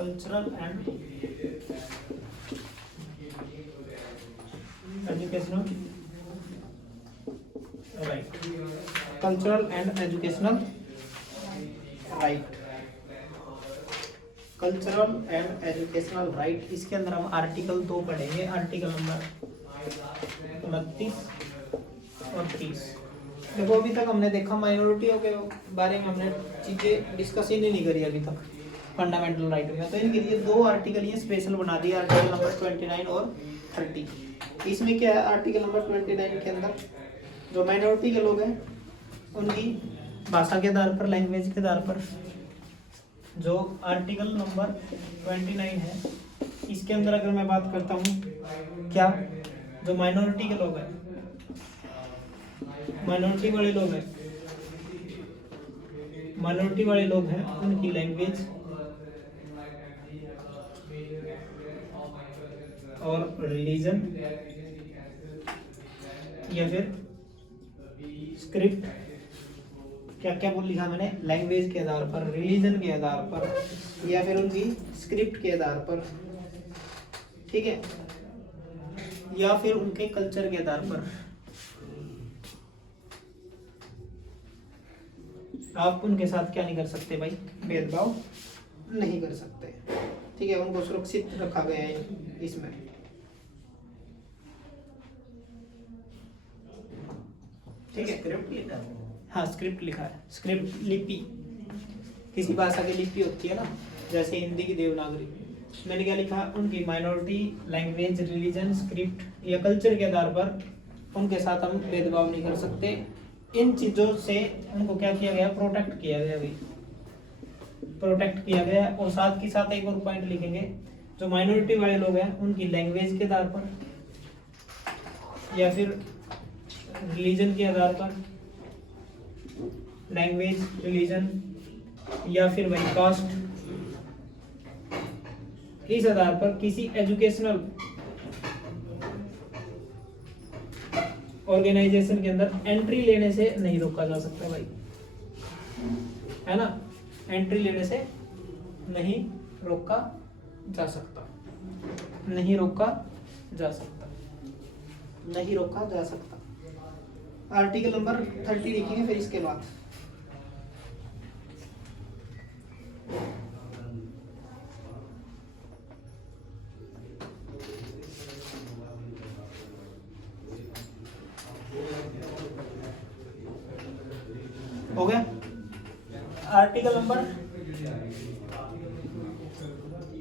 Cultural and educational right, cultural and educational right, cultural and educational right. इसके अंदर हम article 2 पढ़ेंगे, article number 29 और 30। देखो अभी तक हमने देखा माइनॉरिटियों के बारे में हमने चीजें डिस्कस ही नहीं करी अभी तक फंडामेंटल राइट में, तो इनके लिए 2 आर्टिकल ये स्पेशल बना दिया, आर्टिकल नंबर 29 और 30। इसमें क्या है, आर्टिकल नंबर 29 के अंदर जो माइनॉरिटी के लोग हैं उनकी भाषा के आधार पर, लैंग्वेज के आधार पर, जो आर्टिकल नंबर 29 है इसके अंदर अगर मैं बात करता हूँ, क्या जो माइनॉरिटी के लोग हैं, माइनॉरिटी वाले लोग हैं, माइनॉरिटी वाले लोग हैं उनकी लैंग्वेज और रिलीजन या फिर स्क्रिप्ट, क्या क्या बोल लिखा मैंने, लैंग्वेज के आधार पर, रिलीजन के आधार पर या फिर उनकी स्क्रिप्ट के आधार पर, ठीक है, या फिर उनके कल्चर के आधार पर आप उनके साथ क्या नहीं कर सकते भाई, भेदभाव नहीं कर सकते, ठीक है, उनको सुरक्षित रखा गया है इसमें। ठीक है, स्क्रिप्ट लिखा है, हाँ स्क्रिप्ट लिखा है, स्क्रिप्ट लिपि, किसी भाषा की लिपि होती है ना, जैसे हिंदी की देवनागरी, मैंने क्या लिखा, उनकी माइनॉरिटी, लैंग्वेज, रिलीजन, स्क्रिप्ट या कल्चर के आधार पर उनके साथ हम भेदभाव नहीं कर सकते। इन चीजों से उनको क्या किया गया, प्रोटेक्ट किया गया, अभी प्रोटेक्ट किया गया। और साथ ही साथ एक और पॉइंट लिखेंगे, जो माइनॉरिटी वाले लोग हैं उनकी लैंग्वेज के आधार पर या फिर रिलीजन के आधार पर, लैंग्वेज, रिलीजन या फिर वही कास्ट, इस आधार पर किसी एजुकेशनल ऑर्गेनाइजेशन के अंदर एंट्री लेने से नहीं रोका जा सकता भाई, है ना, एंट्री लेने से नहीं रोका जा सकता, नहीं रोका जा सकता, नहीं रोका जा सकता। आर्टिकल नंबर 30 लिखेंगे फिर इसके बाद। हो गया, आर्टिकल नंबर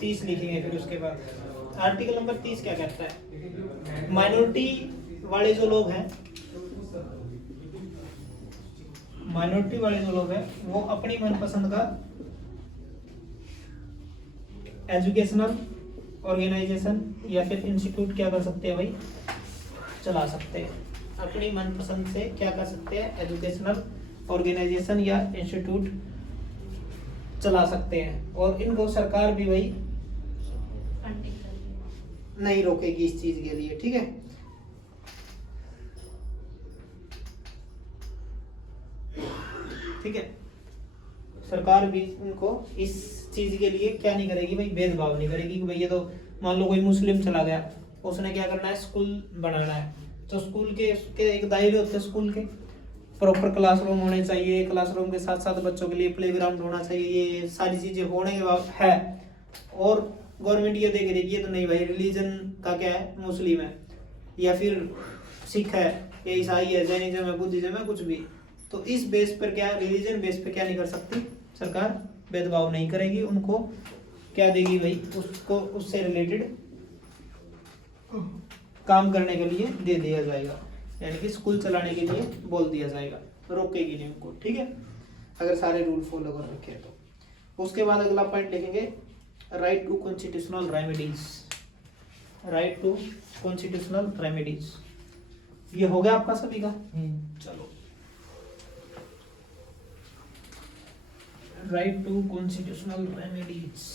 30 लिखेंगे फिर उसके बाद। आर्टिकल नंबर 30 क्या कहता है, माइनॉरिटी वाले जो लोग हैं, माइनॉरिटी वाले जो लोग हैं वो अपनी मनपसंद का एजुकेशनल ऑर्गेनाइजेशन या फिर इंस्टीट्यूट क्या कर सकते हैं भाई, चला सकते हैं, अपनी मनपसंद से क्या कर सकते हैं, एजुकेशनल ऑर्गेनाइजेशन या इंस्टीट्यूट चला सकते हैं। और इनको सरकार भी भाई नहीं रोकेगी इस चीज के लिए, ठीक है। ठीक है, सरकार भी उनको इस चीज के लिए क्या नहीं करेगी भाई, भेदभाव नहीं करेगी कि भाई ये तो मान लो कोई मुस्लिम चला गया, उसने क्या करना है, स्कूल बनाना है, तो स्कूल के एक दायरे होते हैं, स्कूल के प्रॉपर क्लासरूम होने चाहिए, क्लासरूम के साथ साथ बच्चों के लिए प्लेग्राउंड होना चाहिए, ये सारी चीजें होने के बाद है। और गवर्नमेंट ये देख रही है कि तो नहीं भाई, रिलीजन का क्या है, मुस्लिम है या फिर सिख है या ईसाई है, जैनिज्म है, बुद्धिज्म है, कुछ भी, तो इस बेस पर क्या, रिलीजन बेस पर क्या नहीं कर सकती सरकार, भेदभाव नहीं करेगी, उनको क्या देगी भाई, उसको उससे रिलेटेड काम करने के लिए दे दिया जाएगा, यानी कि स्कूल चलाने के लिए बोल दिया जाएगा, रोकेगी नहीं उनको, ठीक है, अगर सारे रूल फॉलो कर रखे तो। उसके बाद अगला पॉइंट लिखेंगे, right to constitutional remedies, right to constitutional remedies. ये हो गया आपका सभी का, चलो, right to constitutional remedies.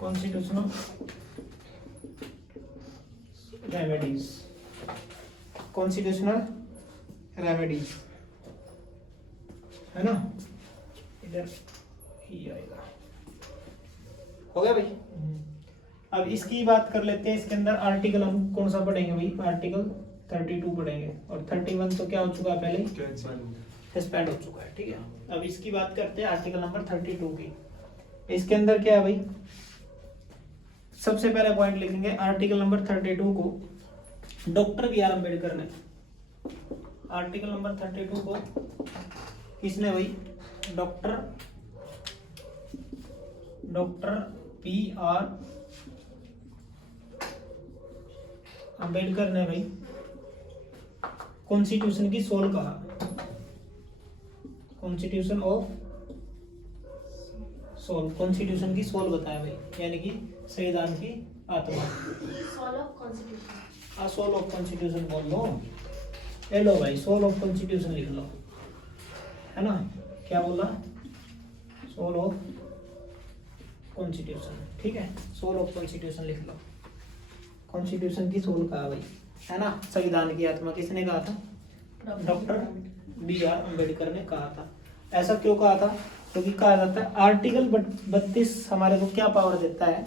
Constitutional remedies, constitutional remedies है ना, इधर ही आएगा। हो गया भाई। अब इसकी बात कर लेते हैं। इसके अंदर आर्टिकल हम कौन सा पढ़ेंगे भाई? आर्टिकल 32 पढ़ेंगे, और 31 तो क्या हो चुका है पहले सस्पेंड हो चुका है। ठीक है, अब इसकी बात करते हैं आर्टिकल नंबर 32 की। इसके अंदर क्या है भाई? सबसे पहले पॉइंट लिखेंगे आर्टिकल नंबर 32 को डॉक्टर बी आर अम्बेडकर ने, आर्टिकल नंबर 32 को किसने भाई? डॉक्टर बी आर अम्बेडकर ने भाई कॉन्स्टिट्यूशन की सोल कहा, कॉन्स्टिट्यूशन ऑफ सोल, कॉन्स्टिट्यूशन की सोल बताया भाई, यानी कि संविधान की आत्मा। Soul of constitution, soul of constitution बोल लो, ले लो भाई, सोल ऑफ कॉन्स्टिट्यूशन लिख लो, है ना। क्या बोला? Soul of constitution. ठीक है, सोल ऑफ कॉन्स्टिट्यूशन लिख लो, कॉन्स्टिट्यूशन की सोल कहा भाई, है ना, संविधान की आत्मा। किसने कहा था? डॉक्टर बी आर अम्बेडकर ने कहा था। ऐसा क्यों कहा था? क्योंकि कहा जाता है आर्टिकल 32 हमारे को क्या पावर देता है?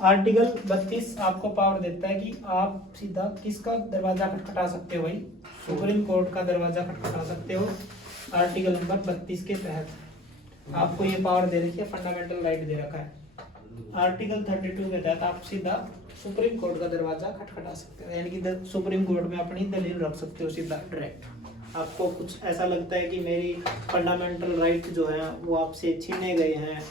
आर्टिकल 32 आपको पावर देता है कि आप सीधा किसका दरवाजा खटखटा सकते हो भाई? सुप्रीम कोर्ट का दरवाजा खटखटा सकते हो। आर्टिकल नंबर 32 के तहत आपको ये पावर दे रखी है, फंडामेंटल राइट दे रखा है। आर्टिकल 32 के तहत आप सीधा सुप्रीम कोर्ट का दरवाजा खटखटा सकते हो, यानी कि सुप्रीम कोर्ट में अपनी दलील रख सकते हो सीधा डायरेक्ट। आपको कुछ ऐसा लगता है कि मेरी फंडामेंटल राइट जो है वो आपसे छीने गए हैं,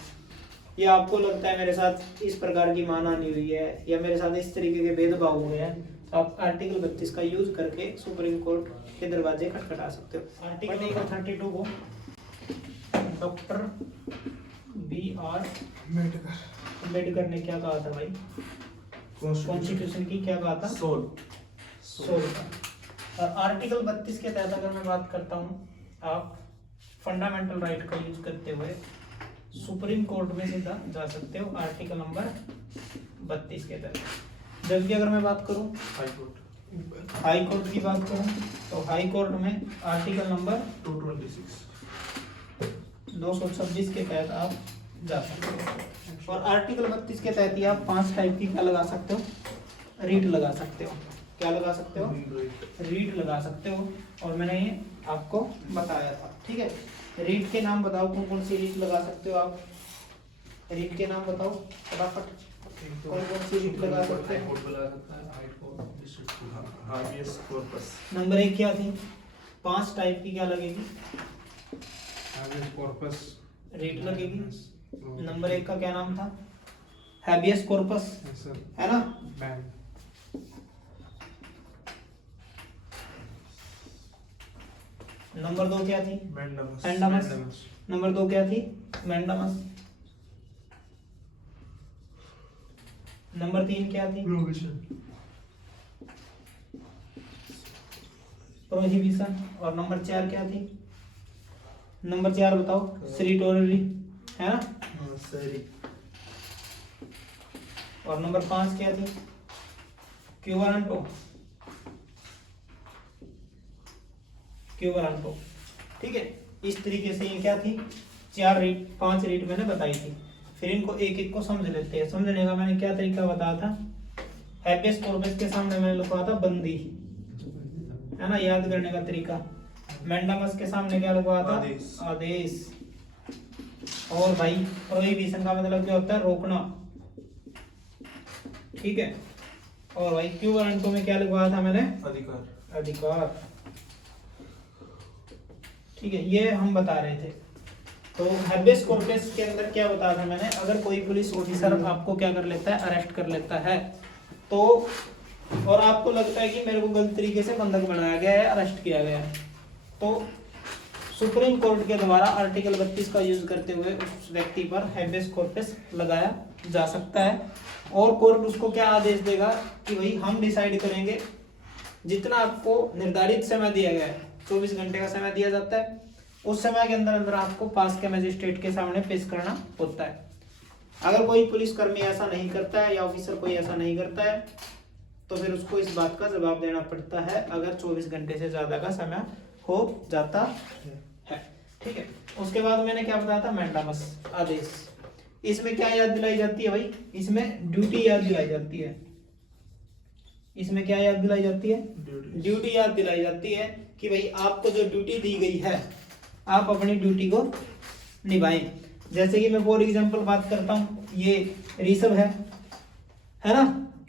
या आपको लगता है मेरे साथ इस प्रकार की मानहानि हुई है, या मेरे साथ इस तरीके के भेदभाव हुए हैं, तो आप आर्टिकल 32 का यूज करके सुप्रीम कोर्ट के दरवाजे खटखटा सकते हो। आर्टिकल नंबर 32 को डॉक्टर बी आर अम्बेडकर ने क्या कहा था भाई? कॉन्स्टिट्यूशन की क्या कहा था? सोल का। और आर्टिकल 32 के तहत अगर मैं बात करता हूँ, आप फंडामेंटल राइट का यूज करते हुए सुप्रीम कोर्ट में सीधा जा सकते हो, आर्टिकल नंबर 32 के तहत। जबकि अगर मैं बात करूँ हाई कोर्ट की बात करूँ, तो हाई कोर्ट में आर्टिकल नंबर 226 के तहत आप जा सकते हो। और आर्टिकल 32 के तहत ही आप 5 टाइप की क्या लगा सकते हो? रीट लगा सकते हो। क्या लगा सकते हो? रीट लगा सकते हो। और मैंने ये आपको बताया था। ठीक है, रीट के नाम बताओ, कौन कौन सी रीट लगा सकते हो आप? रीट के नाम बताओ फटाफट, कौन कौन सी रीट लगा सकते हो? नंबर 1 क्या थी? 5 टाइप की क्या लगेगी? रीट लगेगी। नंबर 1 का क्या नाम था? हैबियस कॉर्पस, है ना। नंबर 2 क्या थी? मैंडामस। नंबर 2 क्या थी? मैंडामस। नंबर 3 क्या थी? प्रोहिबिशन। और नंबर 4 क्या थी? नंबर 4 बताओ। सेरिटोरी, है ना। और नंबर 5 क्या थी? क्यूबरांटो। ठीक है, इस तरीके से ये क्या थी? 5 रीट मैंने बताई थी। फिर इनको एक एक को समझ लेते हैं। समझने का मैंने क्या तरीका बताया था? हैबियस कॉर्पस के सामने मैंने लिखा था बंदी, है ना, याद करने का तरीका। मैंडामस के सामने क्या लिखा था? आदेश। और भाई प्रोहिबिशन का मतलब क्या होता है? रोकना। ठीक है। और भाई क्यूबरांटो में क्या लिखवाया था मैंने? अधिकार। ठीक है, ये हम बता रहे थे। तो हैबियस कॉर्पस के अंदर क्या बताया था मैंने? अगर कोई पुलिस ऑफिसर आपको क्या कर लेता है? अरेस्ट कर लेता है, तो और आपको लगता है कि मेरे को गलत तरीके से बंधक बनाया गया है, अरेस्ट किया गया है, तो सुप्रीम कोर्ट के द्वारा आर्टिकल 32 का यूज करते हुए उस व्यक्ति पर हैबियस कॉर्पस लगाया जा सकता है। और कोर्ट उसको क्या आदेश देगा कि भाई हम डिसाइड करेंगे, जितना आपको निर्धारित समय दिया गया है, 24 घंटे का समय दिया जाता है, उस समय के अंदर अंदर आपको पास के मजिस्ट्रेट के सामने पेश करना होता है। अगर कोई पुलिसकर्मी ऐसा नहीं करता है या ऑफिसर कोई ऐसा नहीं करता है तो फिर उसको इस बात का जवाब देना पड़ता है अगर 24 घंटे से ज्यादा का समय हो जाता है। ठीक है, उसके बाद मैंने क्या बताया था, मैंडामस आदेश। इसमें क्या याद दिलाई जाती है भाई, इसमें ड्यूटी याद दिलाई जाती है। इसमें क्या याद दिलाई जाती है, ड्यूटी याद दिलाई जाती है कि भाई आपको जो ड्यूटी दी गई है आप अपनी ड्यूटी को निभाएं। जैसे कि मैं फॉर एग्जांपल बात करता हूँ, ये ऋषभ है ना,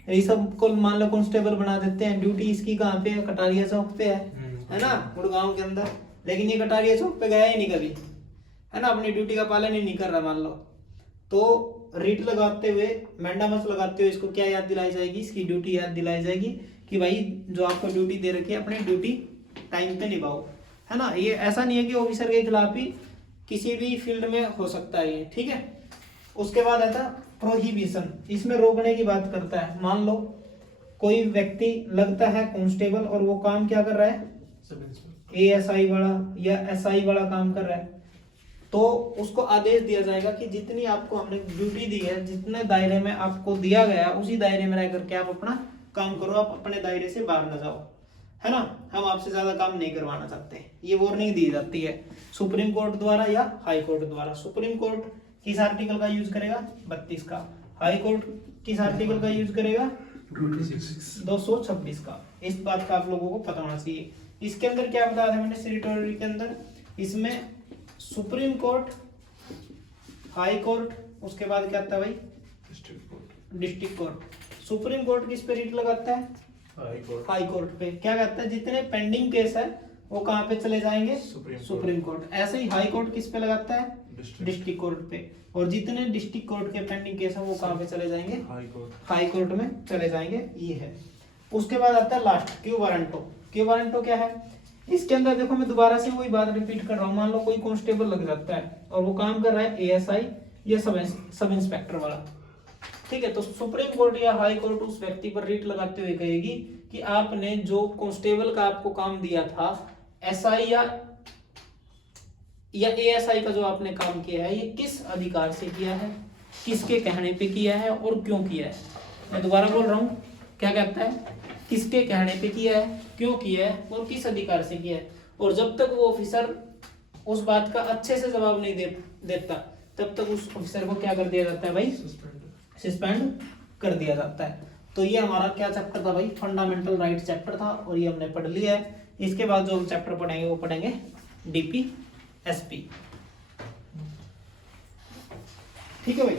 ऋषभ को मान लो कांस्टेबल बना देते हैं, ड्यूटी इसकी कहाँ पे है, कटारिया चौक पे है ना, गुड़गांव के अंदर। लेकिन ये कटारिया चौक पे गया ही नहीं कभी, है ना, अपनी ड्यूटी का पालन ही नहीं कर रहा मान लो, तो रीट लगाते हुए, मैंडामस लगाते हुए इसको क्या याद दिलाई जाएगी, इसकी ड्यूटी याद दिलाई जाएगी कि भाई जो आपको ड्यूटी दे रखी है अपनी ड्यूटी टाइम पे निभाओ, है ना। ये ऐसा नहीं है कि ऑफिसर के खिलाफ ही, किसी भी फील्ड में हो सकता है ये, ठीक है। उसके बाद आता प्रोहिबिशन, इसमें रोकने की बात करता है। मान लो कोई व्यक्ति लगता है कांस्टेबल और वो काम क्या कर रहा है, एएसआई वाला या एसआई वाला काम कर रहा है, तो उसको आदेश दिया जाएगा कि जितनी आपको हमने ड्यूटी दी है, जितने दायरे में आपको दिया गया उसी दायरे में रह करके आप अपना काम करो, आप अपने दायरे से बाहर न जाओ, है ना, हम आपसे ज्यादा काम नहीं करवाना चाहते। ये वार्निंग दी जाती है सुप्रीम कोर्ट द्वारा या हाई कोर्ट द्वारा। सुप्रीम कोर्ट किस आर्टिकल का यूज करेगा, 32 का। हाई कोर्ट किस आर्टिकल का यूज करेगा, 226 का। इस बात का आप लोगों को पता होना चाहिए। इसके अंदर क्या बताया था मैंने, टेरिटोरी के अंदर, इसमें सुप्रीम कोर्ट, हाई कोर्ट, उसके बाद क्या आता है भाई, डिस्ट्रिक्ट कोर्ट। सुप्रीम कोर्ट किस पे रीट लगाता है, हाई कोर्ट पे। क्या कहता है, जितने पेंडिंग केस है वो कहाँ पे चले जाएंगे, सुप्रीम कोर्ट। ऐसे ही हाई कोर्ट किस पे लगाता है, डिस्ट्रिक्ट कोर्ट पे। और जितने डिस्ट्रिक्ट कोर्ट के पेंडिंग केस है वो कहाँ पे चले जाएंगे, हाई कोर्ट में चले जाएंगे, ये है। उसके बाद आता है last, quo warranto. Quo warranto क्या है, इसके अंदर देखो मैं दोबारा से वही बात रिपीट कर रहा हूँ। मान लो कोई कांस्टेबल लग जाता है और वो काम कर रहा है एएसआई या सब इंस्पेक्टर वाला, ठीक है, तो सुप्रीम कोर्ट या हाई कोर्ट उस व्यक्ति पर रीट लगाते हुए कहेगी कि आपने जो कांस्टेबल का आपको काम दिया था, एसआई या एएसआई का जो आपने काम किया है, ये किस अधिकार से किया है, किसके कहने पे किया है और क्यों किया है। मैं दोबारा बोल रहा हूँ, क्या कहता है, किसके कहने पे किया है, क्यों किया है और किस अधिकार से किया है। और जब तक वो ऑफिसर उस बात का अच्छे से जवाब नहीं देता तब तक उस ऑफिसर को क्या कर दिया जाता है भाई, सस्पेंड कर दिया जाता है। तो ये हमारा क्या चैप्टर था भाई, फंडामेंटल राइट चैप्टर था, और ये हमने पढ़ लिया है। इसके बाद जो चैप्टर पढ़ेंगे वो पढ़ेंगे डीपीएसपी, ठीक है भाई।